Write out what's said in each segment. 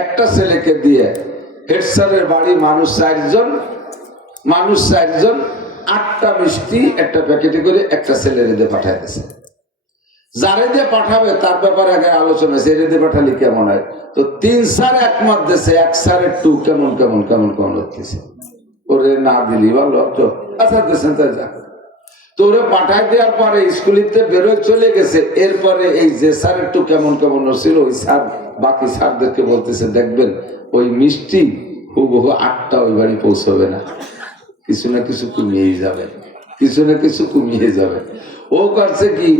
একটা ছেলেকে দিয়ে হেড স্যারের বাড়ি মানুষ 4 জন 8টা মিষ্টি একটা প্যাকেটে করে একটা ছেলের দিয়ে পাঠাইতেছে। যারে দিয়ে পাঠাবে তার ব্যাপারে আগে আলোচনা হয়েছে, এর দিয়ে পাঠালে কেমন হয়। তো 3 স্যার একমত দিয়েছে, 1 স্যারের টু কেমন হচ্ছে। ওরে না দিলি বলো তো, আচ্ছা দিয়েছেন তাই যা। তো ওরে পাঠাই দেওয়ার পরে স্কুলিতে বেরোয় চলে গেছে। এরপরে এই যে স্যার একটু কেমন ছিল, ওই স্যার বাকি স্যারদেরকে বলতেছে, দেখবেন ওই মিষ্টি হুবহু 8টা ওই বাড়ি পৌঁছবে না, কিছু না কিছু কমিয়ে যাবে। ও করছে কি,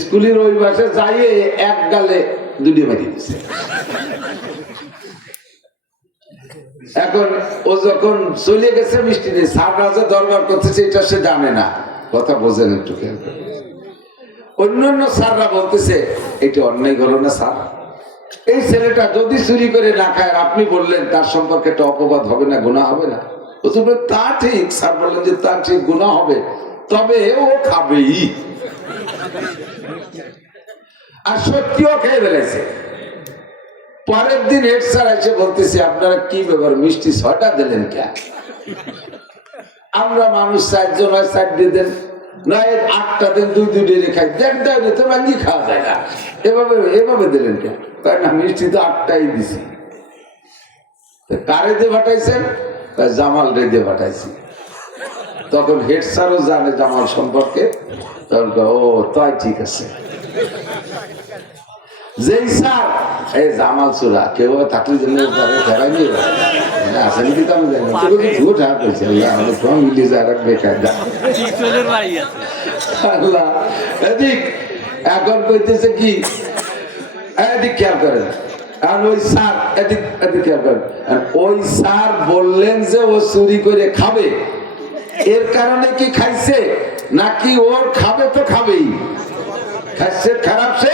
স্কুলের ওই পাশে যাইয়ে এক গালে 2 মারি দিছে। এখন ও যখন চলে গেছে মিষ্টি নেই, স্যার রাজা দরবার করতেছে, এটা সে জানে না। কথা বোঝেন একটু খেয়াল করে। অন্যান্য স্যাররা বলতেছে এটা অন্যায় হলো না স্যার, এই ছেলেটা যদি চুরি করে না খায়, আপনি বললেন তার সম্পর্কে একটা অপবাদ হবে না, গুনাহ হবে না? তা ঠিক। স্যার বললেন যে তা ঠিক, গুনাহ হবে, তবে ও খাবেই। আর সত্যিও খেয়ে ফেলেছে। পরের দিন হেড স্যার এসে বলতেছে, আপনারা কি ব্যাপার, মিষ্টি 6টা দিলেন কেন? আমরা মানুষ 4 জন হয়, 4 দিয়ে দেন, না 8টা দেন, 2 ডেরে খাই, দেখ তো ভাঙ্গি খাওয়া যায় না, এভাবে দিলেন কেন? তাই না, মিষ্টি তো 8টাই দিছি। কারে দিয়ে পাঠাইছেন? জামাল রে দিয়ে পাঠাইছি। তখন হেড স্যারও জানে জামাল সম্পর্কে, তখন ও তাই ঠিক আছে। যেই স্যার এই জামাল চোরা কেউ থাকলে জন্য ফেরাই নিয়ে আসেন, কিন্তু আমি জানি আল্লাহ এদিক এখন কইতেছে কি, এদিক খেয়াল করেন। আর ওই স্যার এদিক খেয়াল করেন, ওই স্যার বললেন যে ও চুরি করে খাবে, এর কারণে কি খাইছে, নাকি ওর খাবে তো খাবেই, খাইছে খারাপ সে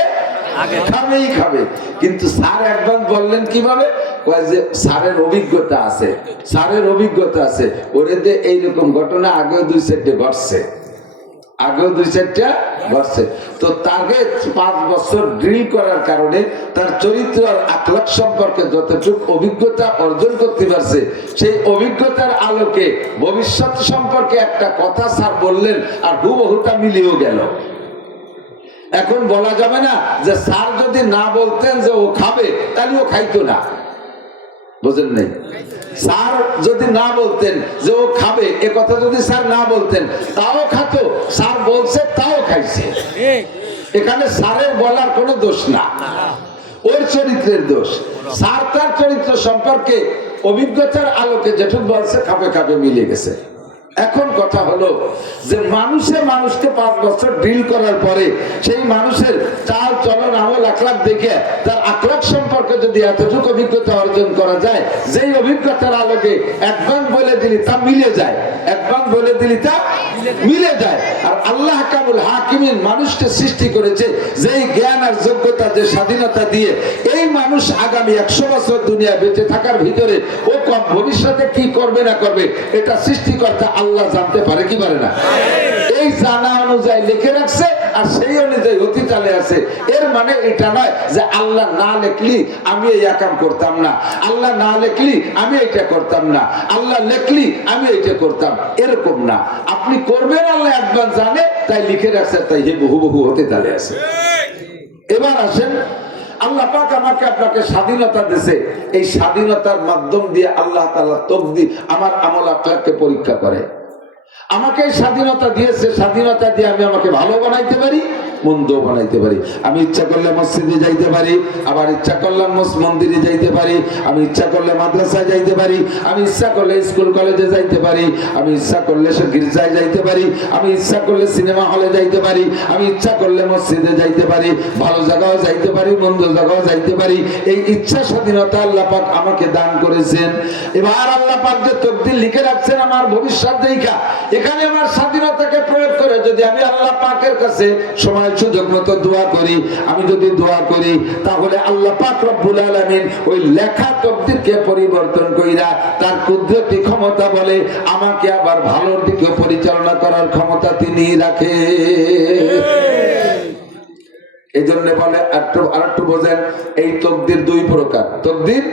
খাবে। কিন্তু স্যার একবার বললেন কিভাবে, যে স্যারের অভিজ্ঞতা আছে, ওরে দিয়ে এইরকম ঘটনা আগেও 2-4টা ঘটছে। তো তাকে 5 বছর ড্রিল করার কারণে তার চরিত্র আর আখলাক সম্পর্কে যতটুকু অভিজ্ঞতা অর্জন করতে পারছে, সেই অভিজ্ঞতার আলোকে ভবিষ্যৎ সম্পর্কে একটা কথা স্যার বললেন, আর হুবহুটা মিলিয়েও গেল। এখন বলা যাবে না যে স্যার যদি না বলতেন যে ও খাবে, তাহলে ও খাইতো না, বুঝেন নাই? স্যার যদি না বলতেন যে ও খাবে, এ কথা যদি স্যার না বলতেন, তাও খাতো। স্যার বলছে তাও খাইছে। এখানে স্যারের বলার কোনো দোষ না, ওর চরিত্রের দোষ। স্যার তার চরিত্র সম্পর্কে অভিজ্ঞতার আলোকে যেটুকু বলছে, খাবে মিলে গেছে। এখন কথা হলো যে মানুষকে 5 বছর ডিল করার পরে সেই মানুষের চাল চলন আমল আখলাক দেখে তার আখলাক সম্পর্কে যদি এতটুকু অভিজ্ঞতা অর্জন করা যায়, যেই অভিজ্ঞতার আলোকে একবার বলে দিলি তা মিলে যায়, আর আল্লাহ কামুল হাকিমিন মানুষকে সৃষ্টি করেছে যেই জ্ঞান আর যোগ্যতা, যে স্বাধীনতা দিয়ে এই মানুষ আগামী 100 বছর দুনিয়া বেঁচে থাকার ভিতরে ও ভবিষ্যতে কি করবে না করবে, এটা সৃষ্টিকর্তা আল্লাহ জানতে পারে কি পারে না? এই জানা অনুযায়ী লিখে রাখছে, আর সেই অনুযায়ী অতি চালে আছে। এর মানে এটা নয় যে আল্লাহ না লেখলি আমি এই কাম করতাম না, আল্লাহ না লেখলি আমি এটা করতাম না, আল্লাহ লেখলি আমি এটা করতাম, এরকম না। আপনি করবেন আল্লাহ একবার জানে, তাই লিখে রাখছে, তাই হুবহু হতে চালে আছে। এবার আসেন, আল্লাহ পাক আমাকে আপনাকে স্বাধীনতা দিয়েছে, এই স্বাধীনতার মাধ্যম দিয়ে আল্লাহ তাআলা তকদির আমার আমল আখলাককে পরীক্ষা করে। আমাকে স্বাধীনতা দিয়েছে, স্বাধীনতা দিয়ে আমি আমাকে ভালো বানাইতে পারি, মন্দ বানাইতে পারি। আমি ইচ্ছা করলে মসজিদে যাইতে পারি, আবার ইচ্ছা করলে মন্দিরে যাইতে পারি, আমি ইচ্ছা করলে মাদ্রাসায় যাইতে পারি, আমি ইচ্ছা করলে স্কুল কলেজে যাইতে পারি, আমি ইচ্ছা করলে গির্জায় যাইতে পারি, আমি ইচ্ছা করলে সিনেমা হলে যাইতে পারি, আমি ইচ্ছা করলে মসজিদে যাইতে পারি, ভালো জায়গাও যাইতে পারি, মন্দ জায়গাও যাইতে পারি। এই ইচ্ছা স্বাধীনতা আল্লাহ পাক আমাকে দান করেছেন। এবার আল্লাহ পাক যে তকদির লিখে রাখছেন আমার ভবিষ্যৎ দেখা, এখানে আমার স্বাধীনতাকে প্রয়োগ করে যদি আমি আল্লাহ পাকের কাছে সময় সুযোগ মতো দোয়া করি, আমি যদি দোয়া করি, তাহলে আল্লাহ পাক রব্বুল আলামিন ওই লেখা তকদিরকে পরিবর্তন কইরা তার কুদরতি ক্ষমতা বলে আমাকে আবার ভালোর দিকে পরিচালনা করার ক্ষমতা তিনি রাখে। এই জন্য বলে আরেকটু বোঝেন, এই তকদির দুই প্রকার। তকদির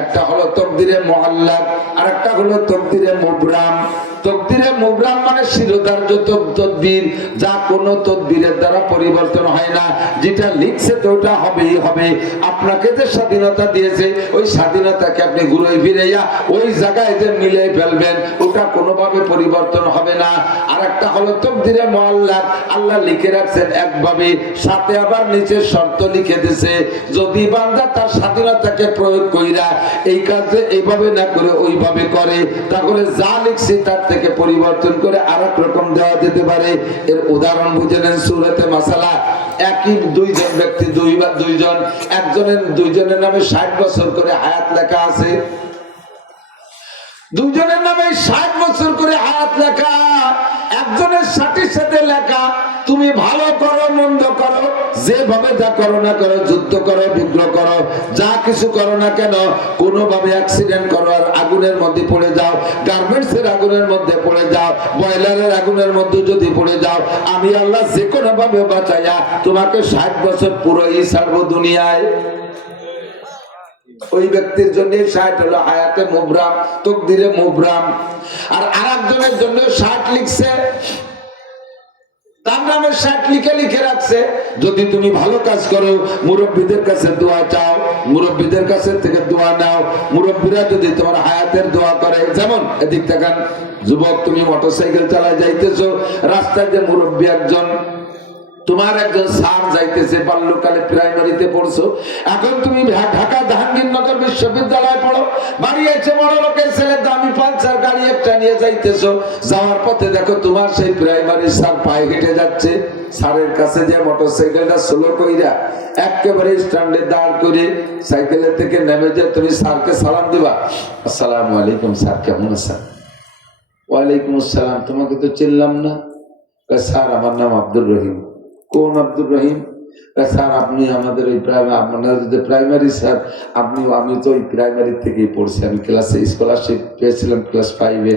একটা হলো তকদিরে মুআল্লাক, আর একটা হলো তকদিরে মুবরাম। তকদিরে মুবরাম মানে শিরোধার্য তকদির, যা কোনো তকদিরের দ্বারা পরিবর্তন হয় না। যেটা লিখছে তো ওটা হবেই হবে। আপনাকে যে স্বাধীনতা দিয়েছে, ওই স্বাধীনতাকে আপনি ঘুরে ফিরাইয়া ওই জায়গায় যে মিলে ফেলবেন, ওটা কোনোভাবে পরিবর্তন হবে না। আর একটা হলো তকদিরে মুআল্লাক, আল্লাহ লিখে রাখছেন একভাবে, সাথে আবার নিচে শর্ত লিখে দিয়েছে, যদি বান্দা তার স্বাধীনতাকে প্রয়োগ কইরা এই কাজে এইভাবে না করে ওইভাবে করে, তাহলে যা লিখছে তার থেকে পরিবর্তন করে আরেক রকম দেওয়া যেতে পারে। এর উদাহরণ বুঝে নেন সূরাতে মাসালা। একই দুইজন ব্যক্তি, দুইজনের নামে 60 বছর করে হায়াত লেখা আছে। দুইজনের নামে 60 বছর করে হায়াত লেখা। একজনের 60 সাথে লেখা তুমি ভালো করো মন্দ করো, যেভাবে যা করো না করো, যুদ্ধ করো বিগ্রহ করো, যা কিছু করো না কেন, কোনোভাবে অ্যাক্সিডেন্ট করো আর আগুনের মধ্যে পড়ে যাও, গার্মেন্টস এর আগুনের মধ্যে পড়ে যাও, বয়লারের আগুনের মধ্যে যদি পড়ে যাও, আমি আল্লাহ যে কোনো ভাবে বাঁচাইয়া তোমাকে 60 বছর পুরোই ছাড়বো দুনিয়ায়। ওই ব্যক্তির জন্য 60 হলো হায়াতে মুবরাম, তকদিরে মুবরাম। আর আরেকজনের জন্য 60 লিখছে, তার নামে 60 লিখে রাখছে, যদি তুমি ভালো কাজ করো মুরব্বীদের কাছে দোয়া চাও, মুরব্বীদের কাছে থেকে দোয়া নাও, মুরব্বীরা যদি তোমার হায়াতের দোয়া করে। যেমন এদিক তাকান, যুবক তুমি মোটরসাইকেল চালায় যাইতেছো, রাস্তায় যে মুরব্বী একজন, তোমার একজন স্যার যাইতেছে, বাল্যকালে প্রাইমারিতে পড়ছো, এখন তুমি ঢাকা জাহাঙ্গীরনগর বিশ্ববিদ্যালয়ে পড়ো, বাড়ি আছে বড় লোকের ছেলে, দামি পালসার গাড়ি একটা নিয়ে যাইতেছো, যাওয়ার পথে দেখো তোমার সেই প্রাইমারি স্যার পায়ে হেঁটে যাচ্ছে। স্যারের কাছে যে মোটরসাইকেলটা স্লো কইরা একেবারে স্ট্যান্ডে দাঁড় করে সাইকেলের থেকে নেমে যে তুমি স্যারকে সালাম দিবা, আসসালামু আলাইকুম স্যার, কেমন আছেন? ওয়ালাইকুম আসসালাম, তোমাকে তো চিনলাম না। স্যার আমার নাম আব্দুর রহিম। কোন আব্দুর রহিম? স্যার আপনি আমাদের ওই প্রাইমারি স্যার, আমি তো ওই প্রাইমারি থেকেই পড়ছি, আমি ক্লাসে স্কলারশিপ পেয়েছিলাম ক্লাস 5-এ।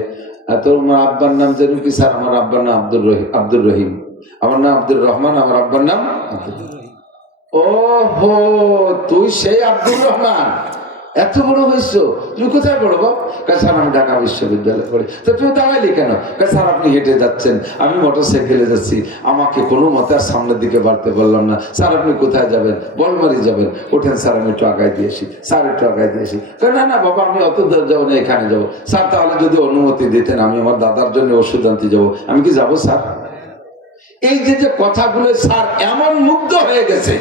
তোর আব্বার নাম জানো কি? স্যার আমার আব্বার নাম আব্দুর রহিম। আমার নাম আব্দুর রহমান, আমার আব্বার নাম আব্দুর রহিম। ও হো, তুই সেই আব্দুর রহমান, এত বড় হয়েছো, তুমি কোথায় পড়ো বাপ? স্যার আমি ঢাকা বিশ্ববিদ্যালয়ে পড়ি। তো তুমি দাঁড়াইলি কেন? স্যার আপনি হেঁটে যাচ্ছেন, আমি মোটরসাইকেলে যাচ্ছি, আমাকে কোনো মতে আর সামনের দিকে বাড়তে বললাম না। স্যার আপনি কোথায় যাবেন? বলমারি যাবেন। ওঠেন স্যার, আমি একটু আগায় দিয়েছি। স্যার একটু আগায় দিয়েছি। না না বাবা, আমি অত দূর যাবো না, এখানে যাবো। স্যার তাহলে যদি অনুমতি দিতেন, আমি আমার দাদার জন্য ওষুধ আনতে যাবো। আমি কি যাবো স্যার? এই যে কথাগুলো স্যার এমন মুগ্ধ হয়ে গেছে,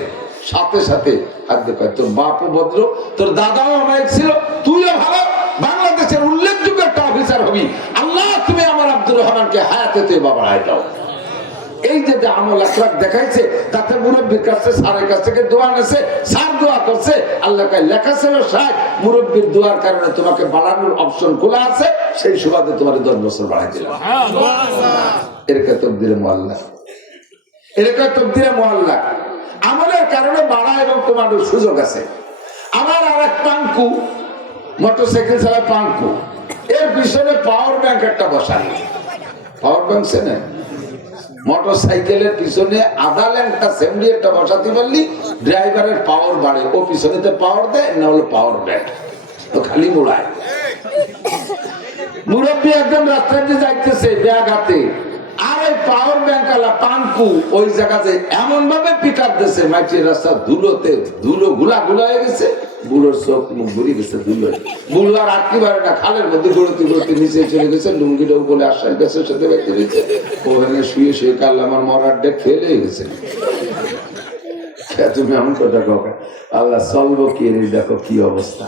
সাথে সাথে তোর বাপও ভদ্র, তোর দাদাও অনেক ছিল, তুইও ভালো, বাংলাদেশের উল্লেখযোগ্য একটা অফিসার হবি। আল্লাহ তুমি আমার আব্দুর রহমানকে হায়াতে তুই বাবায় দাও। এই যে আমল আখলাক দেখাইছে, তাতে মুরব্বীর কাছে স্যারের কাছ থেকে দোয়া নেছে, স্যার দোয়া করছে, আল্লাহ লেখা ছিল 60, মুরব্বীর দোয়ার কারণে তোমাকে বাড়ানোর অপশন খোলা আছে, সেই সুবাদে তোমার 10 বছর বাড়াই দিলাম। এরকম তকদিরে মুআল্লাক, এরকম তকদিরে মুআল্লাক আমলের কারণে বাড়া এবং কমানোর সুযোগ আছে। আমার আর এক পাঙ্কু মোটরসাইকেল চালায়, পাঙ্কু, এর পিছনে পাওয়ার ব্যাংক একটা বসানো। পাওয়ার ব্যাংক চেনে? মোটরসাইকেলের পিছনে আধা ল্যাংটা সেমরি একটা বসাতে পারলি ড্রাইভারের পাওয়ার বাড়ে, ও পিছনেতে পাওয়ার দেয়, না হলো পাওয়ার ব্যাংক, ও খালি মোড়ায়। মুরব্বী একদম রাস্তায় দিয়ে যাইতেছে ব্যাগ হাতে, আর ওই পাওয়ার ব্যাংক আলা পাঙ্কু ওই জায়গাতে এমন ভাবে পিক আপ দিয়েছে, মাটির রাস্তা ধুলোতে ধুলো গুলা হয়ে গেছে, বুড়োর চোখ মুখ ঘুরে গেছে ধুলো। বুড়ো আর আটকে পারে না, খালের মধ্যে গড়তে গড়তে নিচে চলে গেছে, লুঙ্গিটাও বলে আশ্বাস গাছের সাথে ব্যক্তি রয়েছে, ওখানে শুয়ে শুয়ে কাল আমার মরার ডেট ফেল হয়ে গেছে। তুমি এমন কথা কাউ, আল্লাহ চলবো কি, দেখো কি অবস্থা।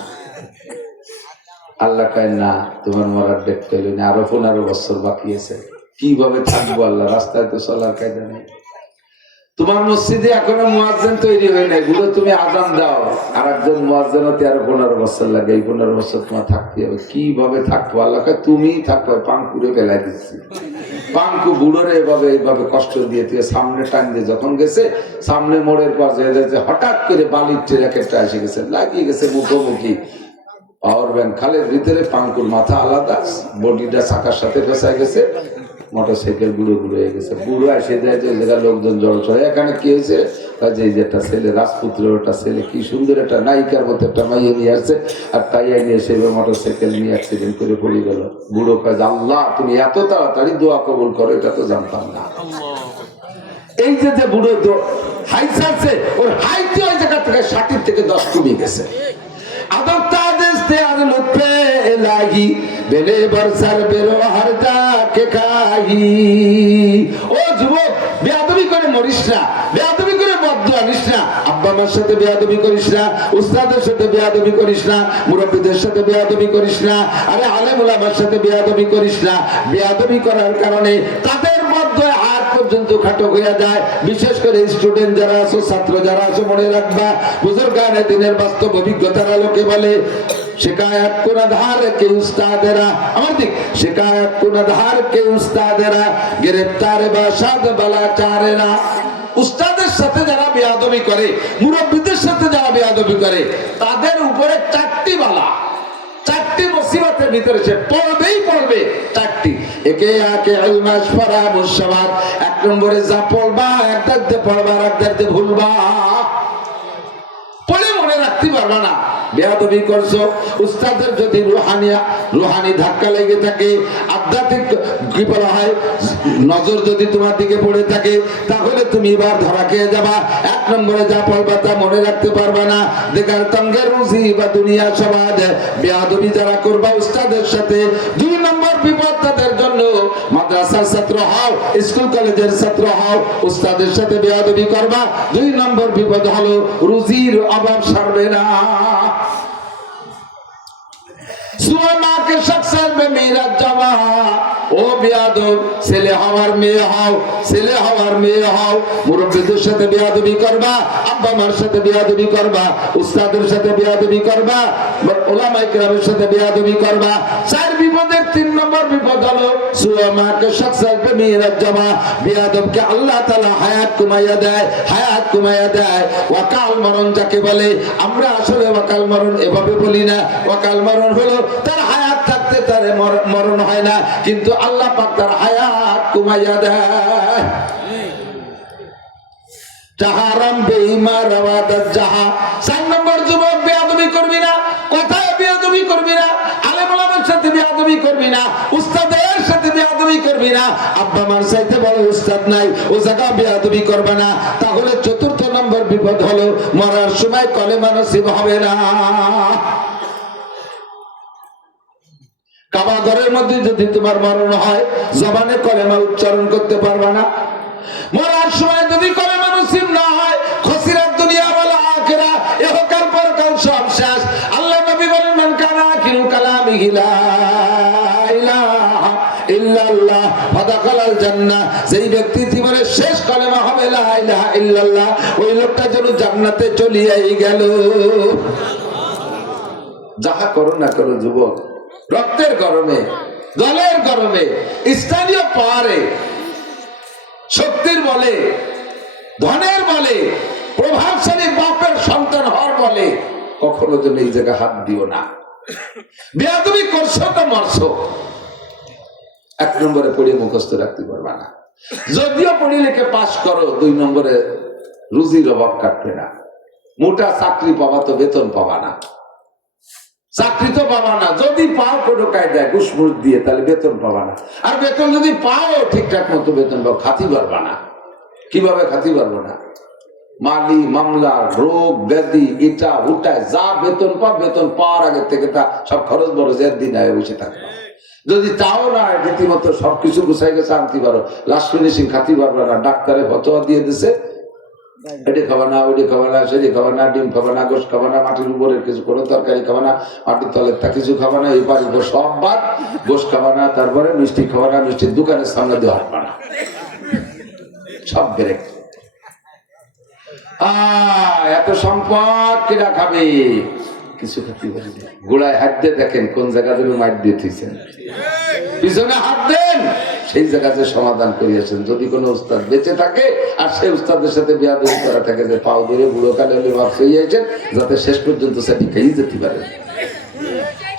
আল্লাহ কয় না, তোমার মরার ডেট ফেল হয়নি, আরো 15 বছর বাকি আছে। কিভাবে থাকবো আল্লাহ? রাস্তায় তো চলার কায়দা নেই। তোমার মসজিদে এখনো মুয়াজ্জিন তৈরি হয় নাই, বুড়ো তুমি আজান দাও, আর একজন মুয়াজ্জিন হতে আরো 15 বছর লাগে, এই 15 বছর তোমার থাকতে হবে। কিভাবে থাকবো? আল্লাহকে তুমিই থাকবো। পাঙ্কুরে ফেলাই দিচ্ছি, পাঙ্কু বুড়োরে এইভাবে কষ্ট দিয়ে তুই সামনে টান দিয়ে যখন গেছে, সামনে মোড়ের পর যে হঠাৎ করে বালির ট্রাকেরটা এসে গেছে, লাগিয়ে গেছে মুখোমুখি। পাওয়ার ব্যাংক খালের ভিতরে, পাঙ্কুর মাথা আলাদা, বডিটা চাকার সাথে ফেঁসায় গেছে, মোটরসাইকেল বুড়ো বুড়ো হয়ে গেছে, বুড়ো এসে যায় যে জায়গায় লোকজন জড়ো চড়ে। এখানে কি হয়েছে? যে একটা ছেলে, রাজপুত্রের একটা ছেলে, কি সুন্দর একটা নায়িকার মতো একটা মাইয়ে নিয়ে আসছে, আর তাই নিয়ে এসে মোটরসাইকেল নিয়ে অ্যাক্সিডেন্ট করে পড়ে গেল। বুড়ো কাজ, আল্লাহ তুমি এত তাড়াতাড়ি দোয়া কবুল করো, এটা তো জানতাম না। এই যে যে বুড়ো হাইট ছাড়ছে, ওর হাইট ওই জায়গা থেকে 60 থেকে 10 কমে গেছে। আদরতা দেশতে আর লুৎফে এলাহি বেলে বরসার বেরো হারদা কে খাহি। ও যুবক, বেয়াদবি করে মরিস না, বেয়াদবি করে বদদুয়া নিস না। আব্বা মার সাথে বেয়াদবি করিস না, উস্তাদের সাথে বেয়াদবি করিস না, মুরব্বিদের সাথে বেয়াদবি করিস না, আরে আলেম ওলামার সাথে বেয়াদবি করিস না। বেয়াদবি করার কারণে তাদের বদদুয়া হাত পর্যন্ত খাটো হয়ে যায়। বিশেষ করে স্টুডেন্ট যারা আছো, ছাত্র যারা আছো, মনে রাখবা বুজুর্গানে দিনের বাস্তব অভিজ্ঞতার আলোকে বলে, शिकायत कुनधार के उस्तादेरा, আমার দিক शिकायत कुनधार के उस्तादेरा गिरफ्तार बाशाद बलाचारेरा। উস্তাদের সাথে যারা বেয়াদবি করে, মুরব্বিদের সাথে যারা বেয়াদবি করে, তাদের উপরে 4টি বালা, 4টি মুসিবতের ভিতরে সে পড়বেই পড়বে। 4টি, একে আকে ইলমাস ফারা মুশাবাদ। 1 নম্বরে যা পড়বা একদার দিয়ে পড়বা, আর একদার দিয়ে ভুলবা, পড়ে মনে রাখতে পারবা না। বেয়াদবি করছো, উস্তাদের যদি রুহানি ধাক্কা লেগে থাকে, আধ্যাত্মিক কি বলা হয়, নজর যদি তোমার দিকে পড়ে থাকে, তাহলে তুমি এবার ধরা খেয়ে যাবা। 1 নম্বরে যা পড়বা তা মনে রাখতে পারবা না। দেখার তঙ্গের রুজি বা দুনিয়া সমাজ। বেয়াদবি যারা করবা উস্তাদের সাথে, 2 নম্বর বিপদ তাদের জন্য। মাদ্রাসার ছাত্র হও, স্কুল কলেজের ছাত্র হও, উস্তাদের সাথে বেয়াদবি করবা, 2 নম্বর বিপদ হলো রুজির অভাব সারবে না। সুয়ামা কে শখসর মে মেরা জামা। ও বেয়াদব, ছেলে হওয়ার মেয়ে হও, ছেলে হওয়ার মেয়ে হও, মুরব্বিদের সাথে বেয়াদবি করবা, আব্বা মার সাথে বেয়াদবি করবা, উস্তাদের সাথে বেয়াদবি করবা, উলামায়ে কেরামের সাথে বেয়াদবি করবা। 4 বিপদের 3 নম্বর বিপদ হলো সুয়ামা কে শখসর মে মেরা জামা। বেয়াদবকে আল্লাহ তাআলা হায়াত কমাইয়া দেয়, হায়াত কমাইয়া দেয়। ওয়াকাল মরণ যাকে বলে, আমরা আসলে ওয়াকাল মরণ এভাবে বলি না। ওয়াকাল মরণ হলো তার হায়াত থাকতে তার মরণ হয় না, কিন্তু আল্লাহ পাক তার হায়াত কমাইয়া দেয়। জাহারাম বেঈমান রাওয়াদাত জাহা। 4 নম্বর যুবক, বেয়াদবি করবি না, কথায় বেয়াদবি করবি না, আলেম ওলামার সাথে বেয়াদবি করবি না, উস্তাদের সাথে বেয়াদবি করবি না। আব্বা মার চাইতে বড় উস্তাদ নাই, ও জায়গা বেয়াদবি করবে না। তাহলে 4র্থ নম্বর বিপদ হলো মরার সময় কলেমা নসিব হবে না। কাবা ঘরের মধ্যে যদি তোমার মরণ হয়, জবানে কলেমা উচ্চারণ করতে পারবা না। মরার সময় যদি কলেমা নসিব না হয়, খসিরাত দুনিয়া ওয়াল আখিরা, ইহকাল পরকাল সব শেষ। আল্লাহ নবী বলেন, মান কানা আখিরু কালামিহি লা ইলাহা ইল্লাল্লাহ ফাদাখালাল জান্নাহ। যেই ব্যক্তি জীবনের শেষ কলেমা হবে লা ইলাহা ইল্লাল্লাহ, ওই লোকটা যেন জান্নাতে চলিয়াই গেল। যাহা করো না করো যুবক, রক্তের গরমে, দলের গরমে, স্থানীয় পাহাড়ে, শক্তির বলে, ধনের বলে, প্রভাবশালী বাপের সন্তান হওয়ার বলে, কখনো যেন এই জায়গায় হাত দিও না। বেয়াদবি করছো তো মরছো। 1 নম্বরে পড়ে মুখস্থ রাখতে পারবা না। যদিও পড়ে লিখে পাশ করো, 2 নম্বরে রুজির অভাব কাটবে না। মোটা চাকরি পাবা তো বেতন পাবা না, চাকরি তো পাবা না। যদি পাও কোনো কায়দায় ঘুষমুষ দিয়ে, তাহলে বেতন পাবা না। আর বেতন যদি পাও ঠিকঠাক মতো বেতন পাও, খাতি পারবা না। কিভাবে খাতি পারবো না? মালি মামলা, রোগ ব্যাধি, এটা উঠায় যা বেতন পাও, বেতন পাওয়ার আগে থেকে তা সব খরচ বরচের দিন আয় বসে থাকবে। যদি তাও না রীতিমতো সবকিছু গুছাই গেছে আনতে পারো, লাস্ট ফিনিশিং খাতি পারবে না। ডাক্তারে ফতোয়া দিয়ে দিছে, এটি খাবা না, ওইটি খাবা না, সেটি খাবা না, ডিম খাবা না, গোশ খাবা না, মাটির উপরের কিছু কোনো তরকারি খাবা না, মাটির তলের তা কিছু খাবা না, এই বাড়ির সব বাদ, গোশ খাবা না, তারপরে মিষ্টি খাবা না, মিষ্টির দোকানের সামনে দিয়ে হাঁটবা না, সব ব্রেক। এত সম্পদ কিনা খাবে, কিছু খাতে পারে। গোড়ায় হাত দিয়ে দেখেন কোন জায়গা থেকে মাইট দিয়ে থইছেন, পিছনে হাত দেন, সেই জায়গাতে সমাধান করিয়াছেন। যদি কোনো উস্তাদ বেঁচে থাকে আর সেই উস্তাদের সাথে বেয়াদবি করা থাকে, যে পাও ধরে বুড়ো কালে হলে ভাব হইয়াছেন, যাতে শেষ পর্যন্ত সেটি খেয়ে যেতে পারে।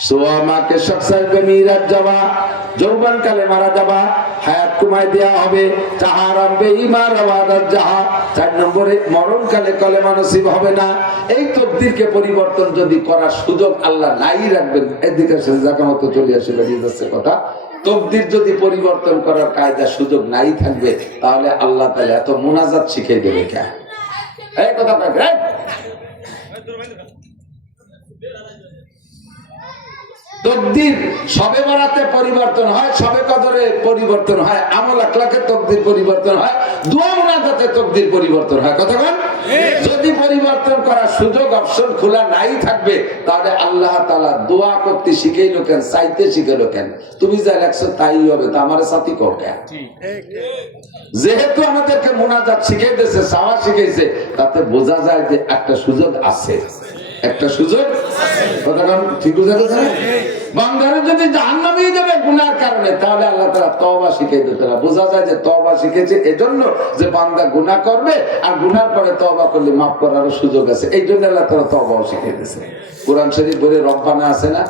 সোয়ামাকে শখসার বেমিরাত যাবা, যৌবন কালে মারা যাবা, হায়াত কমায় দেয়া হবে, তাহারাম বেঈমান ওয়াদাত যাহা। 4 নম্বরে মরণকালে কলেমা নসিব হবে না। এই তকদিরকে পরিবর্তন যদি করার সুযোগ আল্লাহ নাই রাখবেন, এদিকে জায়গা মতো চলে আসে বেরিয়ে যাচ্ছে কথা। তকদির যদি পরিবর্তন করার কায়দা সুযোগ নাই থাকবে, তাহলে আল্লাহ তাআলা এত মুনাজাত শিখিয়ে দেবে কেন? এই কথা বলেন। তকদির সবে বরাতে পরিবর্তন হয়, সবে কদরে পরিবর্তন হয়, আমল আখলাকে তকদির পরিবর্তন হয়, দোয়া মুনাজাতে তকদির পরিবর্তন হয়। কথা বলেন। যদি পরিবর্তন করার সুযোগ অপশন খোলা নাই থাকবে, তাহলে আল্লাহ তাআলা দোয়া করতে শিখাইলো কেন, চাইতে শিখাইলো কেন? তুমি যা লেখছো তাই হবে, তো আমার সাথী কও কেন? যেহেতু আমাদেরকে মুনাজাত শিখাইতেছে, চাওয়া শিখাইছে, তাতে বোঝা যায় যে একটা সুযোগ আছে, একটা সুযোগ। কথা ঠিক বুঝা গেছে? বান্দারে যদি জাহান্নামে যাবে গুনার কারণে, তাহলে আল্লাহ তাআলা তওবা শিখিয়ে দিতে না। বোঝা যায় যে তওবা শিখেছে এজন্য যে বান্দা গুনাহ করবে, আর গুনার পরে তওবা করলে মাফ করার সুযোগ আছে, এই জন্য আল্লাহ তাআলা তওবাও শিখিয়ে দিয়েছে। কোরআন শরীফ বলে রব্বানা আছে না,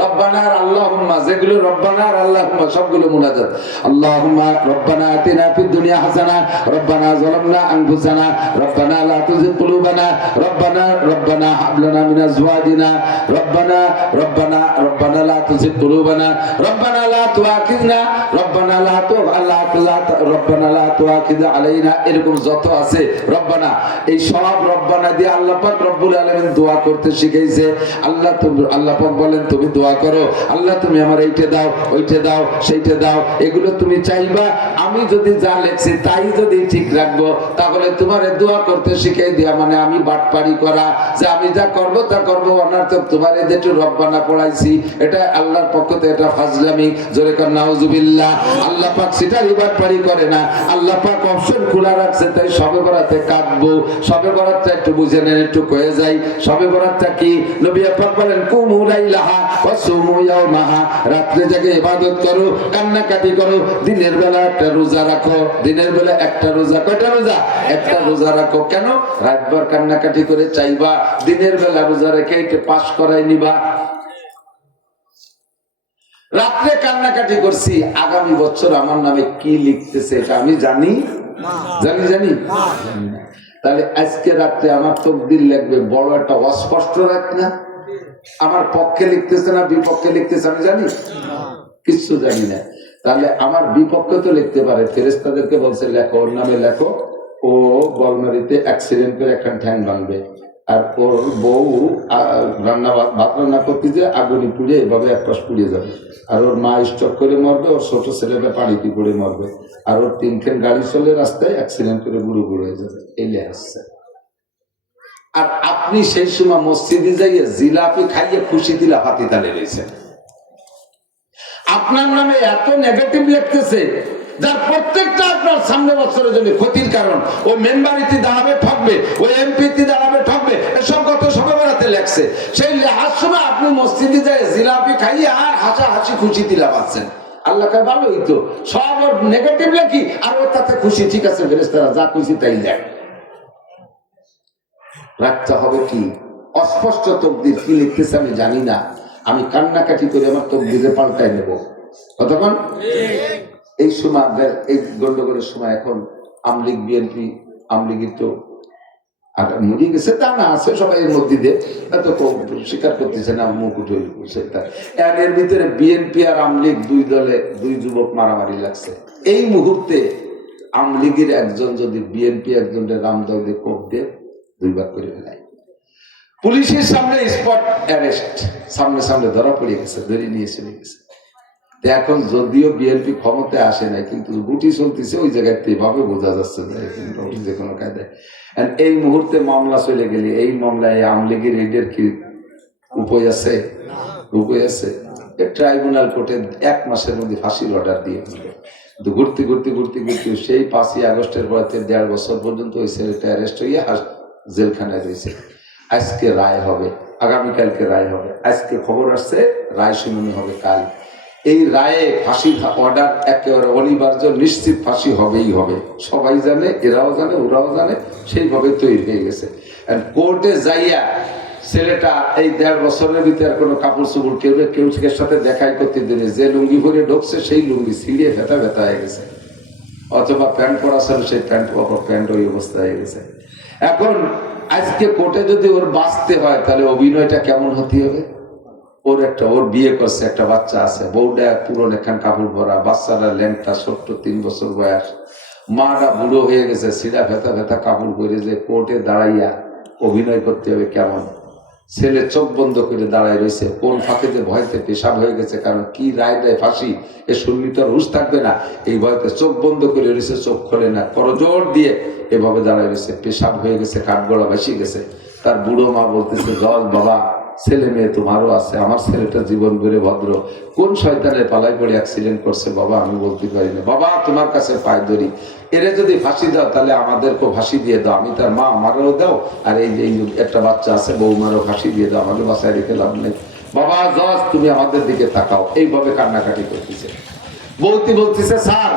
রব্বানা আর আল্লাহুম্মা, যেগুলো রব্বানা আর আল্লাহুম্মা সবগুলো মুনাজাত। আল্লাহুম্মা রব্বানা আতিনা ফিদ দুনিয়া হাসানা, রব্বানা যালামনা আনফুসানা, রব্বানা লা তুযিগ কুলুবানা, রব্বানা হাব লানা মিন আজওয়াজিনা, রব্বানা লা তুযিগ কুলুবানা, রব্বানা লা তুআখিযনা, রব্বানা লা তুআখিয আলাইনা। এরকম যত আছে রব্বানা, এই সব রব্বানা দিয়ে আল্লাহ পাক রব্বুল আলামিন দোয়া করতে শিখাইছে। আল্লাহ পাক বলেন তুমি দোয়া করো, আল্লাহ তুমি আমার এইটা দাও, ওইটা দাও, সেইটা দাও, এগুলো তুমি চাইবা। আমি যদি যা লেখছি তাই যদি ঠিক রাখবো, তাহলে তোমার দোয়া করতে শিখাই দিয়া, মানে আমি বাটপারি করা, যে আমি যা করবো তা করবো, অনার্থক তোমার যেটু রব্বানা পড়াইছি, এটা আল্লাহর পক্ষ থেকে এটা ফাজলামি। জোরে কর নাউজুবিল্লাহ। আল্লাহ পাক সেটা বাটপারি করে না, আল্লাহ পাক অপশন খোলা রাখছে। তাই সবে বরাতে কাঁদবো, সবে বরাতটা একটু বুঝে নেন, একটু কয়ে যাই। সবে বরাতটা কি? নবী পাক বলেন কুমু লাইলাহা ওয়া সুমু ইয়াওমাহা, রাতে জেগে ইবাদত করো, কান্নাকাটি করো, দিনের বেলা একটা রোজা রাখো। দিনের বেলা একটা রোজা, কয়টা রোজা? একটা রোজা রাখো। কেন? রাতভর কান্নাকাটি করে চাইবা, দিনের বেলা রোজা রেখে এটা পাস করাই নিবা। রাত্রে কান্নাকাটি করছি, আগামী বছর আমার নামে কি লিখতেছে এটা আমি জানি জানি। তাহলে আজকে রাত্রে আমার তকদির লিখবে, বড় একটা অস্পষ্ট রাত না? আমার পক্ষে লিখতেছে না বিপক্ষে লিখতেছে আমি জানি? কিছু জানি না। তাহলে আমার বিপক্ষে তো লিখতে পারে। ফেরেশতাদেরকে বলছে লেখো, ওর নামে লেখো, ও বলমারিতে অ্যাক্সিডেন্ট করে একটা ঠ্যাং ভাঙবে, আর ওর বউ ভাত রান্না করতে যে আগুনি পুড়ে এভাবে এক পাশ পুড়িয়ে যাবে, আর ওর মা স্ট্রোক করে মরবে, ওর ছোট ছেলেটা পানিতে পড়ে মরবে, আর ওর 3 গাড়ি চলে রাস্তায় অ্যাক্সিডেন্ট করে বুড়ো হয়ে যাবে। এই লে আসছে। আর আপনি সেই সময় মসজিদে যাইয়ে জিলাপি খাইয়ে খুশি দিলা হাতি তালে রয়েছেন। আপনার নামে এত নেগেটিভ লিখতেছে, যার প্রত্যেকটা আপনার সামনে বছরের জন্য ক্ষতির কারণ। ও মেম্বারিতে দাঁড়াবে ঠকবে, ও এমপিতে দাঁড়াবে ঠকবে, এসব কত সবে বেড়াতে লেখছে। সেই লেখার সময় আপনি মসজিদে যায় জিলাপি খাইয়ে আর হাসি খুশি দিলা পাচ্ছেন। আল্লাহ কা ভালোই তো, সব ওর নেগেটিভ লেখি আর ওর তাতে খুশি। ঠিক আছে, ফেরেশতারা যা খুশি তাই লেখ। রাখতে হবে কি? অস্পষ্ট তকদির কি লিখতেছে আমি জানি না, আমি কান্নাকাটি করে আমার তকদিরে পাল্টাই নেব। কতক্ষণ? এই সময় এই গন্ডগোলের সময় এখন আমলিগ বিএনপি, আমলিগের তো মরি গেছে তা না, আছে সবাই এর মধ্যে দিয়ে, এত স্বীকার করতেছে না, মুকুট হয়ে গেছে। এর ভিতরে বিএনপি আর আমলিগ দুই দলে দুই যুবক মারামারি লাগছে। এই মুহূর্তে আমলিগের একজন যদি বিএনপি একজনের রামদৌদে কোপ দিয়ে 2 ভাগ করে ফেলায়, পুলিশের সামনে স্পট অ্যারেস্ট, সামনে ধরা পড়ে গেছে, ধরে নিয়ে চলে গেছে। এখন যদিও বিএনপি ক্ষমতায় আসে নাই, কিন্তু গুটি চলতেছে ওই জায়গাতে, এভাবে বোঝা যাচ্ছে যে কোনো কায়দায়। এই মুহূর্তে মামলা চলে গেলে, এই মামলায় আওয়ামী লীগের এইডের কি উপায় আছে? ট্রাইব্যুনাল কোর্টে 1 মাসের মধ্যে ফাঁসির অর্ডার দিয়ে দিল। কিন্তু ঘুরতে সেই 5ই আগস্টের পর 1.5 বছর পর্যন্ত ওই ছেলেটা অ্যারেস্ট হইয়া জেলখানায় রয়েছে। আজকে রায় হবে, আগামীকালকে রায় হবে। আজকে খবর আসছে রায় শুনানি হবে কাল। এই রায়ে ফাঁসির অর্ডার একেবারে অনিবার্য, নিশ্চিত ফাঁসি হবেই হবে। সবাই জানে, এরাও জানে, ওরাও জানে, সেইভাবে তৈরি হয়ে গেছে। কোর্টে যাইয়া ছেলেটা এই 1.5 বছরের ভিতরে কোনো কাপড় চোপড় কেউ সাথে দেখাই করতে দিনে, যে লুঙ্গি পরে ঢুকছে সেই লুঙ্গি ছিঁড়িয়ে ভেতা হয়ে গেছে, অথবা প্যান্ট পরা ছিল সেই প্যান্ট ওই অবস্থা হয়ে গেছে। এখন আজকে কোর্টে যদি ওর বাঁচতে হয় তাহলে অভিনয়টা কেমন হতে হবে? ওর বিয়ে করছে, একটা বাচ্চা আছে, বউটা পুরনো একখান কাপড় পরা, বাচ্চাটা ল্যাংটা ছোট্ট 3 বছর বয়স, মাটা বুড়ো হয়ে গেছে, সিধা ভেতা কাপড় পরে যে কোর্টে দাঁড়াইয়া অভিনয় করতে হবে কেমন? ছেলে চোখ বন্ধ করে দাঁড়ায় রয়েছে, কোন ফাঁকে যে ভয়তে পেশাব হয়ে গেছে, কারণ কি রায় দেয় ফাঁসি এ শুনলি তো হুঁশ থাকবে না, এই ভয়তে চোখ বন্ধ করে রয়েছে, চোখ খোলে না, করজোর দিয়ে এভাবে দাঁড়ায় রয়েছে, পেশাব হয়ে গেছে, কাঠগড়া ভাসি গেছে। তার বুড়ো মা বলতেছে, জজ বাবা, ছেলে মেয়ে তোমারও আছে, আমার ছেলেটা জীবন বেড়ে ভদ্র, কোন শয়তানের পালাই পড়ে অ্যাক্সিডেন্ট করছে বাবা আমি বলতে পারি না, বাবা তোমার কাছে পায়ে ধরি, এরে যদি ফাঁসি দাও তাহলে আমাদেরকেও ফাঁসি দিয়ে দাও, আমি তার মা, আমারও দাও, আর এই যে একটা বাচ্চা আছে বৌমারও ফাঁসি দিয়ে দাও, আমাকে বাসায় রেখে লাভ নেই, বাবা জজ তুমি আমাদের দিকে তাকাও। এইভাবে কান্নাকাটি করতেছে। বলতেছে স্যার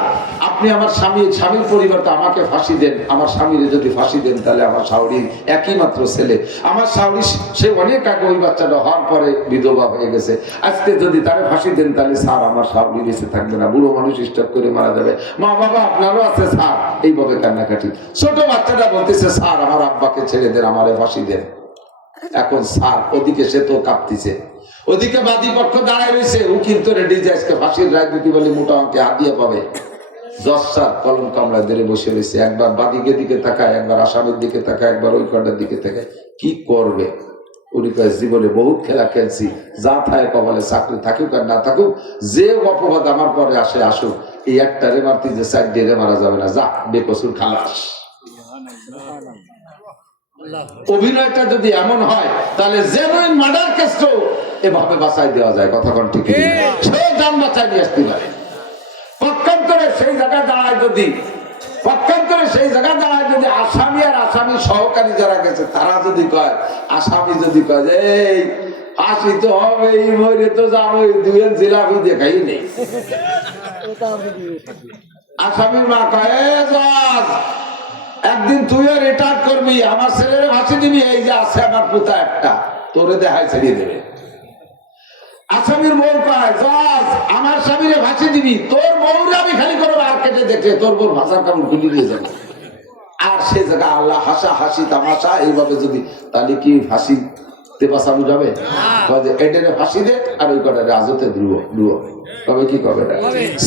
আপনি আমার স্বামীর পরিবর্তে আমাকে ফাঁসি দেন, আমার স্বামীরে যদি ফাঁসি দেন তাহলে আমার শাওরির একই মাত্র ছেলে, আমার শাওরি সে অনেক আগে ওই বাচ্চাটা হওয়ার পরে বিধবা হয়ে গেছে, আজকে যদি তারে ফাঁসি দেন তাহলে স্যার আমার শাওরি বেঁচে থাকবে না, বুড়ো মানুষ স্টপ করে মারা যাবে, মা বাবা আপনারও আছে স্যার। এইভাবে কান্নাকাটি। ছোট বাচ্চাটা বলতেছে স্যার আমার আব্বাকে ছেড়ে দেন, আমারে ফাঁসি দেন। এখন স্যার ওদিকে সে তো কাঁপতিছে, ওদিকে বাদী পক্ষ দাঁড়ায় রয়েছে, উকিল তো রেডি যে আজকে ফাঁসির রায় দিতে বলে মোটা অঙ্কে হাতিয়ে পাবে। জজ স্যার কলম কামড়া ধরে বসে রয়েছে, একবার বাদীকে দিকে তাকায়, একবার আসামির দিকে তাকায়, একবার ওই কটার দিকে তাকায়, কি করবে? উনি কয় জীবনে বহুত খেলা খেলছি, যা থাকে কপালে চাকরি থাকুক আর না থাকুক, যে অপবাদ আমার পরে আসে আসুক, এই একটা রে মারতে যে 4 ডেরে মারা যাবে না, যা বেকসুর খালাস। অভিনয়টা যদি এমন হয় তাহলে জেনুইন মার্ডার কেসও এভাবে বাঁচাই দেওয়া যায়, কথা কোন ঠিক সে জান বাঁচাই নিয়ে আসতে পারে। পক্ষান্তরে সেই জায়গায় দাঁড়ায় যদি আসামি আর আসামি সহকারী যারা গেছে তারা যদি কয়, আসামি যদি কয় যে এই ফাঁসি তো হবে, মরে তো যাবো, দুয়ের জিলাপি দেখাই নেই, আসামির মা কয় জজ একদিন তুইও রিটায়ার করবি, আমার ছেলের ফাঁসি দিবি, এই যে আছে আমার পুতা একটা, তোরে দেখায় ছেড়ে দেবে। আসামির বউ কয় জজ আমার স্বামীরে ফাঁসি দিবি, তোর বউরে আমি খালি করে আর কেটে দেখে তোর বউর ভাষার কামড় খুলি দিয়ে যাবে। আর সে জায়গা আল্লাহ হাসি তামাশা এইভাবে যদি, তাহলে কি ফাঁসি বাঁচানো যাবে? এটারে ফাঁসি দে আর ওই কটারে আজতে ধুয়ো তবে কি করবে?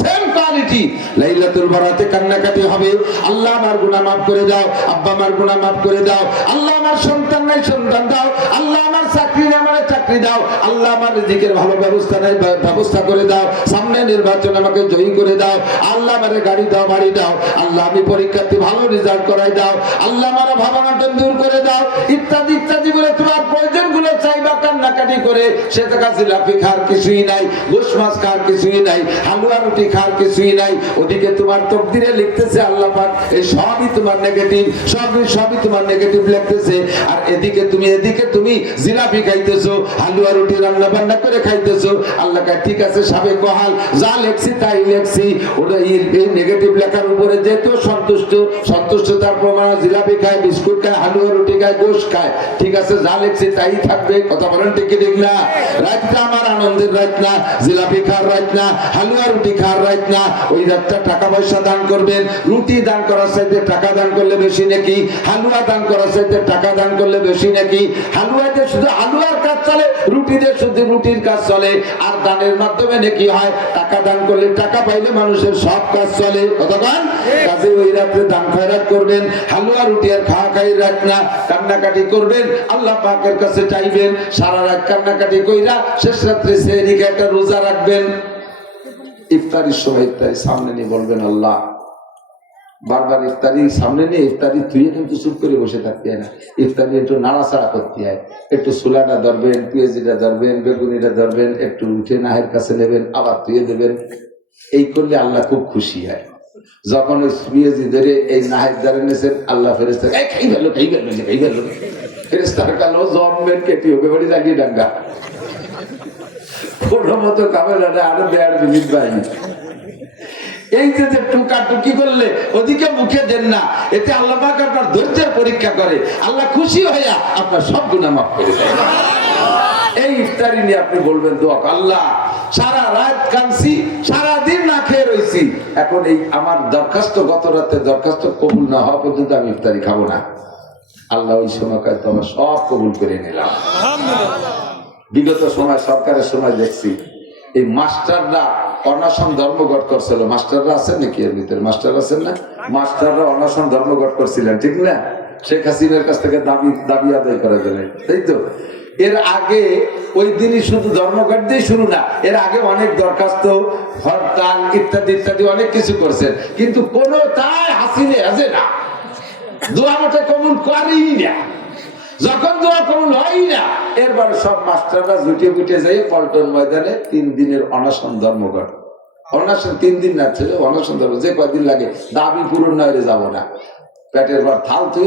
সেম কোয়ালিটি লাইলাতুল বারাতে কান্নাকাটি হবে, আল্লাহ আমার গুনাহ মাফ করে দাও, আব্বা আমার গুনাহ মাফ করে দাও, আল্লাহ আমার সন্তান নাই সন্তান দাও, আল্লাহ আমার চাকরি নাই আমার চাকরি দাও, আল্লাহ আমার রিজিকের ভালো ব্যবস্থা নাই ব্যবস্থা করে দাও, সামনে নির্বাচন আমাকে জয়ী করে দাও, আল্লাহ আমারে গাড়ি দাও বাড়ি দাও, আল্লাহ আমি পরীক্ষাতে ভালো রেজাল্ট করাই দাও, আল্লাহ আমার ভাবনাটা দূর করে দাও, ইত্যাদি ইত্যাদি বলে তোমার প্রয়োজনগুলো চাইবা কান্নাকাটি করে। সে টাকা জিলাপি খাওয়ার কিছুই নাই, গোশ মাছ খাওয়ার কিছুই নাই, হালুয়া রুটি খাওয়ার কিছুই নাই। ওদিকে তোমার তকদিরে লিখতেছে আল্লাহ পাক এই সবই তোমার নেগেটিভ, সবই তোমার নেগেটিভ লিখতেছে। আর এদিকে তুমি জিলাপি খাইতেছো, হালুয়া রুটি রান্না বান্না করে খাইতেছো। আল্লাহ কয় ঠিক আছে সাবেক বহাল, যা লেখছি তাই লেখছি। ওটা এই নেগেটিভ লেখার উপরে যেহেতু সন্তুষ্টতার প্রমাণ, জিলাপি খায়, বিস্কুট খায়, হালুয়া রুটি খায়, গোশ খায়, ঠিক আছে যা লেখছি তাই থাকবে। কথা বলেন ঠিক ঠিক না? রাতটা আমার আনন্দের রাত না, জিলাপি খাওয়ার রাত না, হালুয়া রুটি খাওয়ার রাত না। ওই রাতটা টাকা পয়সা দান করবেন, রুটি দান করার চাইতে টাকা দান করলে বেশি নাকি, হালুয়া দান করার চাইতে টাকা দান করলে বেশি নাকি। হালুয়াতে শুধু হালুয়ার কাজ চলে, রুটিতে শুধু রুটির কাজ চলে। আর দানের মাধ্যমে নাকি হয়, টাকা দান করলে টাকা পাইলে মানুষের সব কাজ চলে। কতক্ষণ কাজে ওই রাত্রে দান খয়রাত করবেন, হালুয়া রুটি আর খাওয়া খাই রাত না, কান্নাকাটি করবেন, আল্লাহ পাকের কাছে চাইবেন, সারা রাত কান্নাকাটি কইরা শেষ রাত্রে সেহরিকে একটা রোজা রাখবেন। ইফতারির সময় ইফতারি সামনে নিয়ে বলবেন আল্লাহ, বারবার ইফতারি সামনে নিয়ে ইফতারি তুই কিন্তু চুপ করে বসে থাকতে হয় না, ইফতারি একটু নাড়াচাড়া করতে হয়, একটু ছোলাটা ধরবেন, পেঁয়াজিটা ধরবেন, বেগুনিটা ধরবেন, একটু উঠে নাহের কাছে নেবেন, আবার তুই দেবেন। এই করলে আল্লাহ খুব খুশি হয়। যখন ওই পেঁয়াজি ধরে এই নাহের দ্বারে নেছেন, আল্লাহ ফেরেশতা খাই গেল ফেরেশতার কালো জমবেন কেটে হবে বলে জাগিয়ে ডাঙ্গা কোনো মতো কামেলাটা আরো 1.5 মিনিট পাইনি। এই যে টুকাটুকি করলে ওদিকে মুখে দেন না, এতে আল্লাহ পাক আপনার ধৈর্যের পরীক্ষা করে, আল্লাহ খুশি হইয়া আপনার সব গুনাহ মাফ করে দেয়। এই ইফতারি নিয়ে আপনি বলবেন দোয়া, আল্লাহ সারা রাত কাঁদছি, সারা দিন না খেয়ে রয়েছি, এখন এই আমার দরখাস্ত, গত রাতে দরখাস্ত কবুল না হওয়া পর্যন্ত আমি ইফতারি খাবো না। আল্লাহ ওই সময়কার তো আমার সব কবুল করে নিলাম। বিগত সময়, সরকারের সময় দেখছি এই মাস্টাররা অনশন ধর্মঘট করছিল। মাস্টাররা আছেন নাকি এর ভিতরে? মাস্টার আছেন না? মাস্টাররা অনশন ধর্মঘট করছিলেন, ঠিক না? শেখ হাসিনার কাছ থেকে দাবি আদায় করা যায়, তাই তো? এর আগে ওই দিনই শুধু ধর্মঘট দিয়ে শুরু না, এর আগে অনেক দরখাস্ত, হরতাল ইত্যাদি ইত্যাদি অনেক কিছু করছেন, কিন্তু কোনো তাই হাসিনে আছে না, দোয়া মোটে কবুল করেই না। যখন দোয়া কবুল হয় না, এরপরে সব মাস্টাররা জুটিয়ে গুটিয়ে যাই পল্টন ময়দানে 3 দিনের অনশন ধর্মঘট। অনশন 3 দিন না ছিল, অনশন ধর্ম যে কয়দিন লাগে, দাবি পূরণ না হলে যাবো না, পেটের পর থাল তুই